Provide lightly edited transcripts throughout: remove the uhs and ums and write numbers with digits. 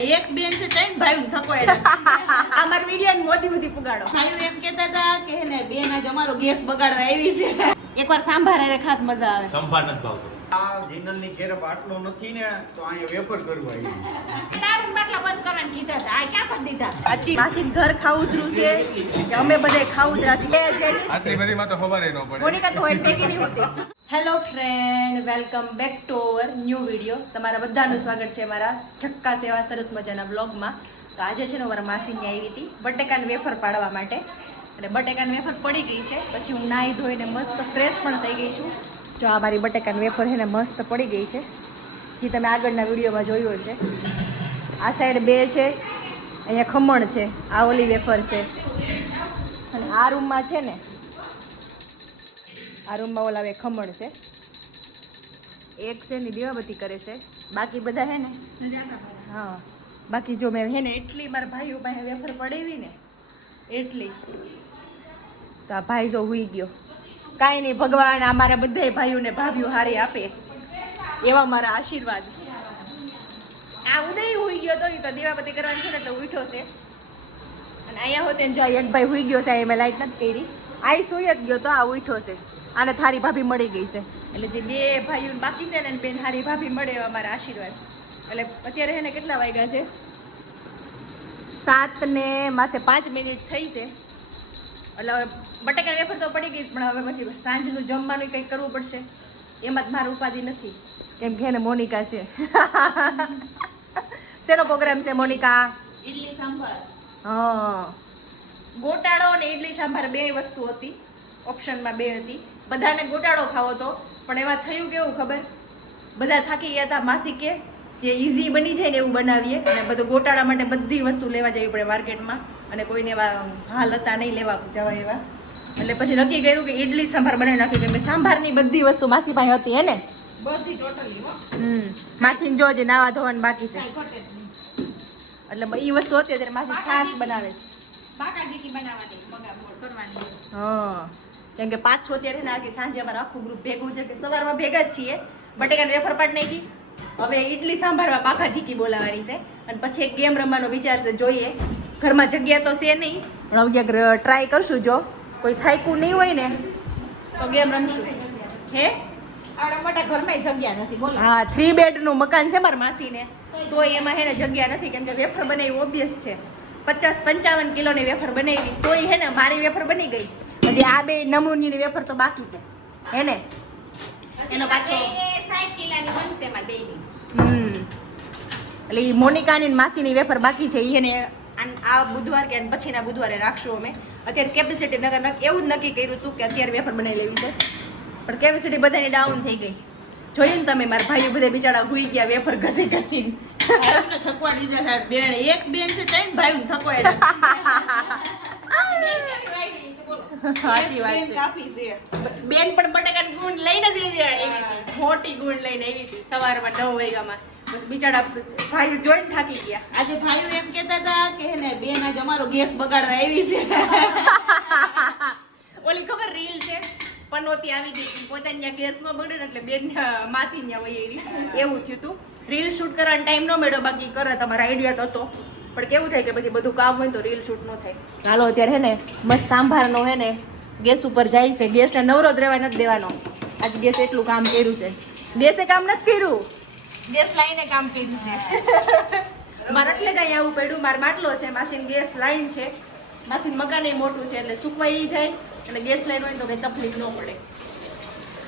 એક બેન છે ત્રણ ભાઈ થકો અમાર વીડિયો મોદી મોદી પુગાડો ભાઈઓ એમ કહેતા હતા કે હે ને બેન આજ અમારો ગેસ બગાડવા આવી છે એકવાર સાંભાર રે ખાત મજા આવે સંભાર નથી ભાવતો આ જીનલની ઘેર બાટલો નથી ને તો અહીંયા વેફર કરવા આવી દારૂન બાટલા બંધ કરવાનું કીધા હતા આ ક્યાં કરી દીધા સાચી માસીન ઘર ખાવું જ છે કે અમે બધે ખાવું જ રાસી જેની આટલી બધીમાં તો ખબર ન પડે મોનિકા તો હોય ભેગી નહીં હોતી hello friend welcome back to our new video તમારા બધાનું સ્વાગત છે મારા ઠક્કા સેવા સરસ મજાના બ્લોગમાં તો આજે છે ને મારા માસીની આવી હતી બટેકાની વેફર પાડવા માટે અને બટેકાની વેફર પડી ગઈ છે પછી હું નાહી ધોઈને મસ્ત ફ્રેશ પણ થઈ ગઈ છું જો આ મારી બટેકાની વેફર છે ને મસ્ત પડી ગઈ છે જે તમે આગળના વિડીયોમાં જોયું છે આ સાઈડ બે છે અહીંયા ખમણ છે આ ઓલી વેફર છે અને આ રૂમમાં છે ને આ રૂમમાં ઓલા બે ખમણ છે એક છે ને દીવાબત્તી કરે છે બાકી બધા હે ને હા બાકી જો મેં હે ને એટલી મારા ભાઈઓ પાસે વેફર પડાવી ને એટલી તો આ ભાઈ જો હુઈ ગયો કાંઈ નહીં ભગવાન અમારા બધા ભાઈઓને ભાભીઓ હારી આપે એવા મારા આશીર્વાદ આ ઉદય હુઈ ગયો તો એ તો દીવાબત્તી કરવાની છે ને તો ઉઠ્યો છે અને અહીંયા હોતે જો એક ભાઈ હુઈ ગયો છે મેં લાઈટ નથી કરી આ સુઈ જ ગયો તો આ ઉઠ્યો છે આને થારી ભાભી મળી ગઈ છે એટલે જે બે ભાઈઓ બાકી છે ને બેન હારી ભાભી મળે એવા મારા આશીર્વાદ એટલે અત્યારે છે ને કેટલા વાગ્યા છે 7 ને માથે 5 મિનિટ થઈ છે એટલે બટેકા વેફર તો પડી ગઈ પણ હવે પછી સાંજનું જમવાનું કંઈક કરવું પડશે એમાં જ મારું ઉપાધિ નથી કેમ કે એને મોનિકા છે શેનો પ્રોગ્રામ છે મોનિકા ઇડલી સાંભાર હા ગોટાળો અને ઇડલી સાંભાર બે વસ્તુ હતી ઓપ્શનમાં બે હતી બધાને ગોટાળો ખાવો તો પણ એમાં થયું કેવું ખબર બધા થાકી ગયા હતા માસી કે જે ઇઝી બની જાય ને એવું બનાવીએ અને બધું ગોટાળા માટે બધી વસ્તુ લેવા જવી પડે માર્કેટમાં અને કોઈને એવા હાલ હતા નહીં લેવા જવા એવા એટલે પછી નક્કી કર્યું કે ઇડલી સાંભાર બનાવી નાખી કે મેં સાંભારની બધી વસ્તુ માસી પાસે હતી હે ને બધી ટોટલી માસીને જો જે નાવા ધોવાનું બાકી છે એટલે એ વસ્તુ હતી ત્યારે માસી છાશ બનાવે છે હા કેમ કે 5-6 ત્યારે ને આખી સાંજે અમારે આખું ગ્રુપ ભેગું છે કે સવારમાં ભેગા જ છીએ બટેકાની વેફર પાડ નાખી હવે ઇડલી સાંભારમાં પાખા ઝીકી બોલાવાની છે અને પછી એક ગેમ રમવાનો વિચાર છે જોઈએ ઘરમાં જગ્યા તો છે નહીં પણ હવે ટ્રાય કરશું જો કોઈ થાયકું નહીં હોય ને તો ગેમ રમશું હે આવડા મોટા ઘરમાં જગ્યા નથી બોલો હા 3 બેડનું મકાન છે મારા માસીને તો એમાં હે ને જગ્યા નથી કેમ કે વેફર બનાવી ઓબ્વિયસ છે 50-55 કિલોની વેફર બનાવી તોય હે ને મારી વેફર બની ગઈ હજી આ બે નમૂનીની વેફર તો બાકી છે હે ને એનો પાછો 60 કિલોની બનશે માં બેની એટલે ઈ મોનિકાની ને માસીની વેફર બાકી છે ઈ ને આ બુધવાર કે પછીના બુધવારે રાખશું અમે અત્યારે કેપેસિટી નગર એવું જ નક્કી કર્યું હતું કે અત્યારે વેફર બનાવી લેવી છે પણ કેપેસિટી બધાની ડાઉન થઈ ગઈ જોયું ને તમે મારા ભાઈઓ બધા બિચારા હુઈ ગયા વેફર ઘસી ઘસીને થકવાડી દીધા બેન એક બેન છે ત્રણ ભાઈઓ થકવાડે સાચી વાત છે કાફી છે બેન પણ બટેકાની ગુણ લઈને જ આવી હતી મોટી ગુણ લઈને આવી હતી સવારમાં 9 વાગ્યામાં બસ બિચારા ભાઈઓ જોઈને થાકી ગયા આજે ભાઈઓ એમ કહેતા હતા કે ને બેન આજ અમારો ગેસ બગાડવા આવી છે ઓલી ખબર રીલ છે પનોતી આવી ગઈ પોતાની ગેસ નો બગડે એટલે બેન માસી ત્યાં વહી આવી એવું થયું હતું રીલ શૂટ કરવાનો ટાઈમ ન મળ્યો બાકી કરે તમારા આઈડિયા તો હતો પણ કેવું થાય કે પછી બધું કામ હોય તો રીલ શૂટ ન થાય ચાલો અત્યારે હે ને મસ્ત સાંભારનો હે ને ગેસ ઉપર જાય છે ગેસને નવરો જ રહેવા નથી દેવાનો આજે ગેસ એટલું કામ કર્યું છે ગેસે કામ નથી કર્યું ગેસ લાઈને કામ કર્યું છે મારે એટલે જ અહીંયા આવું પડ્યું મારો માટલો છે માસીને ગેસ લાઈન છે માસીને મકાન મોટું છે એટલે સુકવાઈ જાય અને ગેસ લાઈન હોય તો કંઈ તકલીફ ન પડે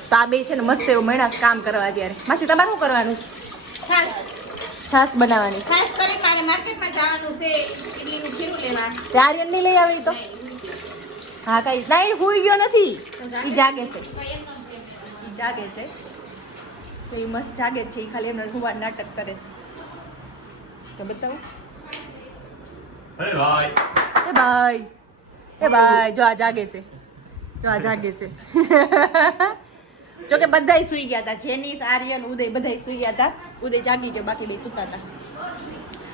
તો આ બે છે ને મસ્ત એવું મહિના કામ કરવા અત્યારે માસી તમારે શું કરવાનું છે છાશ બનાવવાની છે ખાસ કરી મારે માર્કેટમાં જવાનું છે ઇડલીનું ખીરું લેવા તે આર્યન નહીં લઈ આવે ઈ તો હા કઈ ના એ હુઈ ગયો નથી ઈ જાગે છે ઈ જાગે છે તો ઈ મસ્ત જાગે છે ઈ ખાલી એમનો હુવા નાટક કરે છે જો બતાવો અરે ભાઈ એ ભાઈ જો આ જાગે છે જો કે બધાય સુઈ ગયા હતા જેનિસ આર્યન ઉદય બધાય સુઈ ગયા હતા ઉદય જાગી ગયો બાકી બે સુતા હતા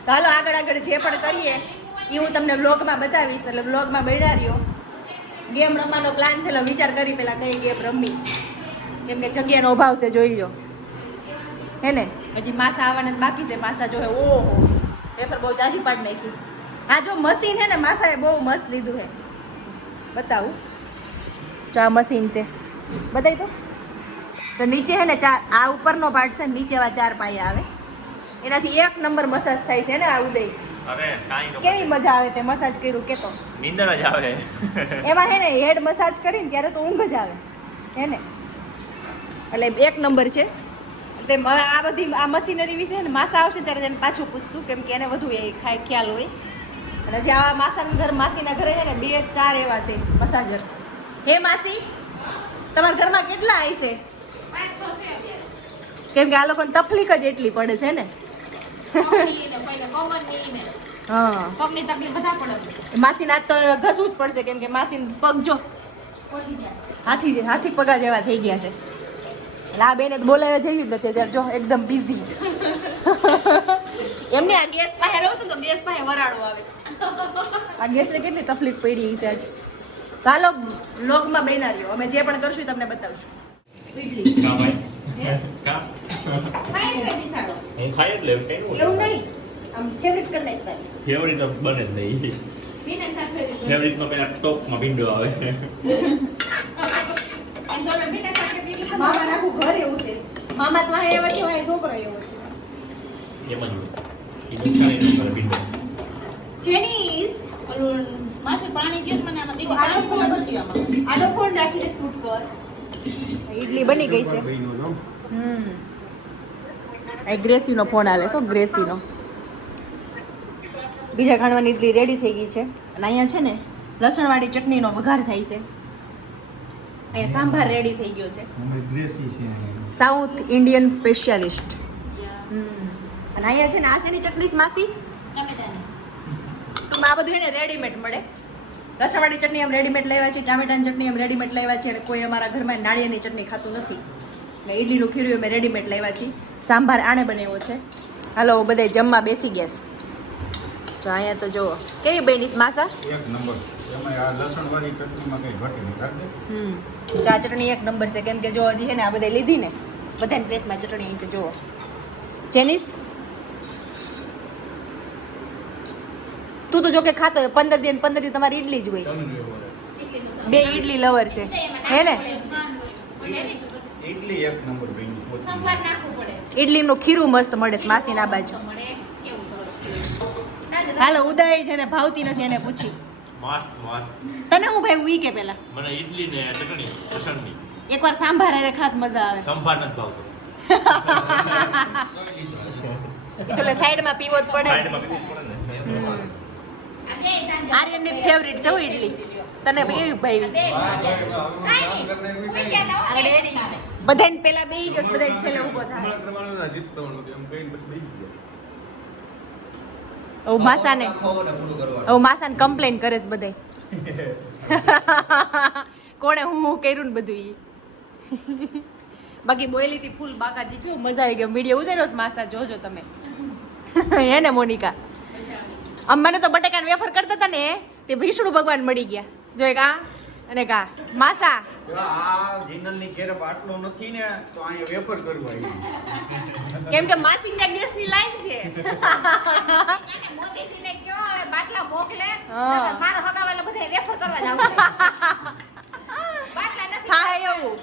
તો હાલો આગળ જે પણ કરીએ એ હું તમને વ્લોગમાં બતાવીશ એટલે વ્લોગમાં બેઠા રહ્યો ગેમ રમવાનો પ્લાન છે એટલે વિચાર કરી પેલા કઈ ગેમ રમવી કેમ કે જગ્યાનો અભાવ છે જોઈ લો હે ને હજી માસા આવવાના બાકી છે માસા જો ઓહો વેફર બહુ જાજી પાડી નાખી. આ જો મશીન છે ને માસાએ બહુ મસ્ત લીધું છે. બતાવું. જો આ મશીન છે. બતાવી તો. તો નીચે છે ને ચાર, આ ઉપરનો પાર્ટ છે, નીચે એવા 4 પાયા આવે. એનાથી 1 નંબર મસાજ થાય છે ને આ ઉદય. અરે કાઈ નો કેવી મજા આવે તે મસાજ કર્યું કે તો. નીંદર જ આવે. એમાં હે ને હેડ મસાજ કરીને ત્યારે તો ઊંઘ જ આવે હે ને. એટલે 1 નંબર છે. તે આ બધી આ મશીનરી વિશે ને માસા આવશે ત્યારે તેને પાછું પૂછતું, કેમ કે એને વધુ એ ખ્યાલ હોય. અને જે આ માસીના ઘરે છે ને 2-4 એવા છે મસાજર. હે માસી, તમારા ઘરમાં કેટલા હશે? 5-6 છે અત્યારે. કેમ કે આ લોકોને તકલીફ જ એટલી પડે છે ને. પગની ને કોઈને કમરની ને હા, પગની તકલીફ બધા પડે છે. માસીને આજ તો ઘસવું જ પડશે, કેમ કે માસીને પગ જો પહોંચી જાય. હાથી પગા જેવા થઈ ગયા છે. એટલે આ બેને તો બોલાવ્યા જેવી જ નથી અત્યારે. જો એકદમ બિઝી. એમને આ ગેસ પાસે રહું છું તો ગેસ પાસે વરાળો આવે છે. આ ગેસને કેટલી તકલીફ પડી છે આજ. તો હાલો વ્લોગમાં બેના રહ્યો, અમે જે પણ કરશું એ તમને બતાવશું. કા ભાઈ? કા? ખાઈ કઈ દિશાડો. હું ખાઈ જ લેવું કઈ એવું નહીં, આમ ફેવરિટ કરી નાખતા. ફેવરિટ બને જ નહીં. પીને સાથે ફેવરિટ માં પેલા ટોપમાં વિન્ડો આવે. એમ તો બેટા સાથે પીવી મામાનું આખું ઘર એવું છે. મામા તો અહીં એવા છે, અહીં છોકરો એવો છે. એમ જ હોય. એ નુકસાન નહીં કરે વિન્ડો. જેનીસ ઓલું માસી પાણી ગેસ મને આમાં દીદી પાણી ખબર પડતી આમાં. આડો ફોન રાખીને શૂટ કર. ઈડલી બની ગઈ છે. આ ગ્રેસીનો ફોન આલે છો, ગ્રેસીનો. બીજા ખાણવાની ઈડલી રેડી થઈ ગઈ છે. અને અહીંયા છે ને લસણવાળી ચટણીનો વઘાર થાય છે. અહીંયા સાંભાર રેડી થઈ ગયો છે. South Indian specialist. અને અહીંયા છે ને આ શેની ચટણી છે માસી? ટમેટાની. તો આ બધું એને રેડીમેડ મળે. લસણવાળી ચટણી એમ રેડીમેડ લાવ્યા છે, ટામેટાની ચટણી એમ રેડીમેડ લાવ્યા છે. અને કોઈ અમારા ઘરમાં નાળિયેરની ચટણી ખાતું નથી. એટલે ઈડલીનું ખીરું અમે રેડીમેડ લાવ્યા છીએ. સાંભાર આણે બનાવ્યો છે. હાલો બધા જમવા બેસી ગયા છે. જો અહીંયા તો જુઓ કેવી બની માસા. 1 નંબર. એમાં આ લસણવાળી ચટણીમાં કઈ ઘટે નહીં. કાઢ દે. ચા ચટણી 1 નંબર છે, કેમ કે જો હજી છે ને આ બધા લીધી ને બધાની પ્લેટમાં ચટણી છે. જુઓ જેનિસ, તું તો જો કે ખાતો 15 દિન તમારી ઈડલી જ હોય. એટલી મસાલા. 2 ઈડલી લવર છે હે ને. ઇડલી 1 નંબર બની. સંભાર નાખવું પડે. ઈડલીનું ખીરું મસ્ત મળે છે માસીના બાજુ. મળે કેવું સરસ. હાલો ઉદય છે ને ભાવતી નથી એને પૂછી. મસ્ત મસ્ત. તને હું ભાઈ વી કે પેલા મને ઈડલી ને ચટણી લસણની એકવાર સાંભાર અરે ખાત મજા આવે. સંભાર નથી ભાવતો. એટલે સાઈડમાં પીવો જ પડે. સાઈડમાં પીવું પડે ને. આર્યનની ફેવરિટ છે હો ઈડલી. તને કેવી ભાઈ? બધાને પેલા બેહી ગયો, બધાને છેલ્લે ઊભો થાય. માસાને કમ્પ્લેન કરે છે બધાય. કોણે હું કર્યું ને બધું ઈ. બાકી બોયલી થી ફૂલ બાકાજી કેવું મજા આવી ગયો. વિડીયો ઉતાર્યો છે માસા, જોજો તમે. હે ને મોનિકા? મને તો બટેકાને વેફર કરતા હતા ને તે વિષ્ણુ ભગવાન મળી ગયા. જો એક આ અને કા માસા. આ જીનલની ઘેર બાટલો નથી ને તો અહીંયા વેફર કરવા આવી. કેમ કે માસી ત્યાં ગેસની લાઈન છે. મોદીજીને કયો હવે બાટલા મોકલે. હા. મારા હગાવાલા બધા રેફર કરવા જાવ. બાટલા નથી. થાય એવું.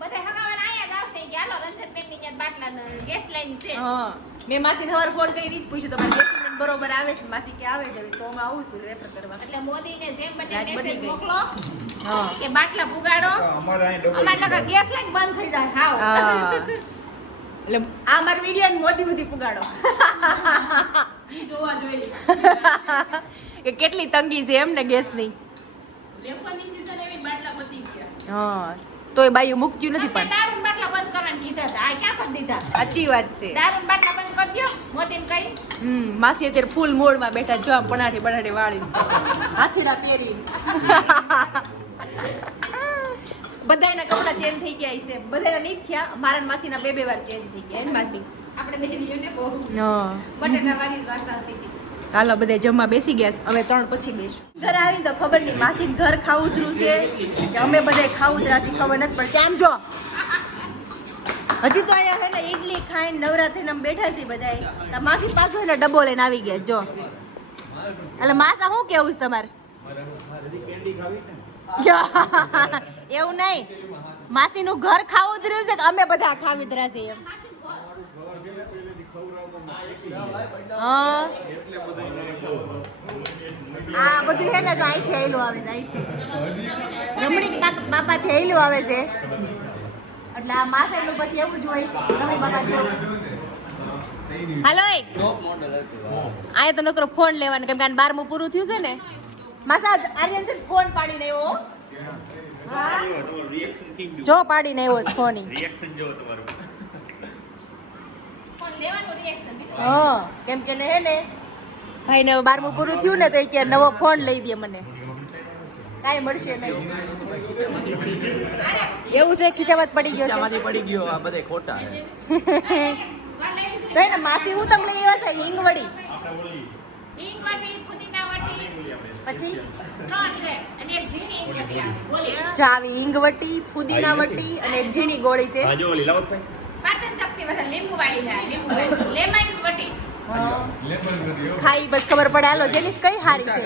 બધા હગાવાલા આયા જ આવશે કે હાલો રંજનબેનની ત્યાં બાટલા ગેસ લાઈન છે. હા, મેં માસીને સવારે ફોન કરીને જ પૂછ્યું તમારે ગેસ સિલિન્ડર બરોબર આવે છે? માસી કે આવે છે. તો અમે આવું છું રેફર કરવા. એટલે મોદીને જેમ બને રાત બની મેસેજ ગઈ. મોકલો હા કે બાટલા પુગાડો. અમારે અહીં ડબલ અમારા ગેસ લાઈન બંધ થઈ જાય. હાવ. હા. એટલે આ મારો વિડીયો મોદી સુધી પુગાડો. ઈ જોવા જોઈએ. કે કેટલી તંગી છે એમ ને ગેસની. વેફરની સીઝન એવી બાટલા પતી ગયા. હા, તોય બાયું મૂક્યું નથી આપણે પણ. દારૂન બાટલા બંધ કરવાનું કીધા હતા. આ ક્યાં કરી દીધા? સાચી વાત છે. દારૂન બાટલા બંધ કરી દ્યો. મોદીને કહી. માસી અત્યારે ફૂલ મોડમાં બેઠા જો આમ પણાઠી વાળી હાથીડા પહેરી. બધાના કપડા ચેન્જ થઈ ગયા છે. બધાના નહીં થયા, મારા માસીના 2 વાર ચેન્જ થઈ ગયા ને માસી. આપણે બેહીને બહુ હા, બટેટાવાળી વાત આવતી હતી. હાલો બધા જમવા બેસી ગયા છે. અમે 3 પછી બેસું. ઘરે આવીને તો ખબર નહીં માસીને ઘર ખાવું જ છે કે અમે બધા ખાવું જ રાશી ખબર નથી પડતી. આમ જો હજી તો અહીંયા હે ને ઈડલી ખાઈને નવરાત્રીને આમ બેઠા છીએ બધાય માસી પાછો એટલે ડબ્બો લઈને આવી ગયા જો એટલે માસા શું કેવું છે તમારે હજી કેન્ડી ખાવી ને એવું નહીં માસીનું ઘર ખાવું જ રહ્યું છે કે અમે બધા ખાવી જ રહ્યા છીએ એમ ખબર છે ને પહેલેથી ખવડાવવામાં ખુશી છે. હા એટલે બધાયને આ બધું છે ને જો અહીંથી આયલું આવે છે અહીંથી રમણીક બાપાથી આયલું આવે છે એટલે આ માસાઈનું પછી એવું જ હોય રમણીક બાપા જેવું હાલો એ આયા તો નકરો ફોન લેવાનો કેમ કે આને 12મું પૂરું થયું છે ને માસા આર્યન છે ફોન પાડીને આવ્યો હા જો પાડીને આવ્યો છે ફોન રિએક્શન જો તમારું ફોન લેવાનું રિએક્શન બીજું હા કેમ કે હે ને ભાઈ ને 12મું પૂરું થયું ને તો એ કે નવો ફોન લઈ દે મને કાંઈ મળશે નહીં એવું છે ખીચામાં પડી ગયો છે પડી ગયો આ બધે ખોટા તો એને માસી હું તમને લેવા છે હિંગવડી હિંગ વાટી પુદીના વાટી પછી 3 છે અને એક ઝીણી હિંગ વાટી આવે બોલી જો આવી હિંગવટી ફુદીનાવટી અને એક ઝીણી ગોળી છે હા જો ઓલી લાવો ભાઈ પાચન શક્તિ વધારે લીંબુ વાળી છે લીંબુ વાળી લેમન વાટી ખાઈ બસ ખબર પડે હાલો જેની કઈ હારી છે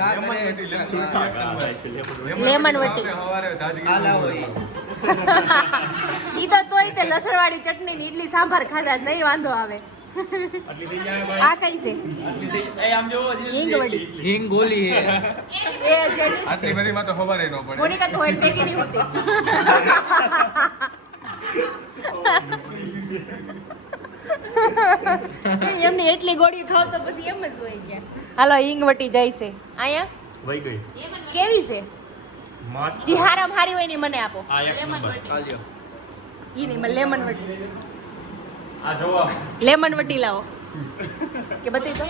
લેમન વટી ઈ તો તોય તે લસણવાળી ચટણી ની ઈડલી સાંભાર ખાધા જ નહીં વાંધો આવે આટલી થઈ જાય ભાઈ આ કઈ છે એ આમ જો હિંગવડી હિંગ ગોલી હે એ જેની આટલી બધીમાં તો ખબર ન પડે મોનિકા તો હોય ભેગી નહીં હોતી એમની એટલી ગોળીઓ ખાવ તો પછી એમ જ હોય ગયા હાલો હિંગવટી જાય છે અહીંયા વઈ ગઈ કેવી છે મસ્ત જી હારામ હારી હોય ની મને આપો આ એક નંબર આલ્યો ઈ નહીં મને લેમન વટી આ જોવો લેમન વટી લાવો કે બધી તો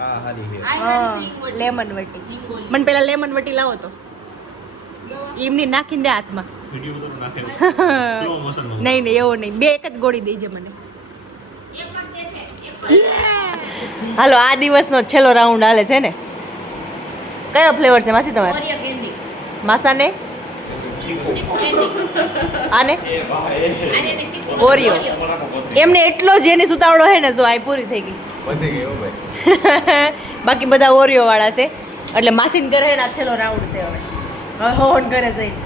આ હારી હે લેમન વટી મને પેલા લેમન વટી લાવો તો એમની નાખીને દે હાથમાં વિડિયો તો નાખે સ્લો મોશન માં નહીં નહીં એવો નહીં બે એક જ ગોળી દેજે મને એક જ દેશે એક હાલો આ દિવસનો છેલ્લો રાઉન્ડ હાલે છે ને કયો ફ્લેવર છે માસી તમારે ઓરિયો કેન્ડી માસાને ચીકુ કેન્ડી આને એ ભાઈ આજે ને ચીકુ ઓરિયો. એમને એટલો જેની સુતાવડો હે ને જો આ પૂરી થઈ ગઈ વધી ગયો ભાઈ બાકી બધા ઓરિયો વાળા છે એટલે માસીન ઘરે હે ને આ છેલ્લો રાઉન્ડ છે હવે હવે હોન ઘરે જઈને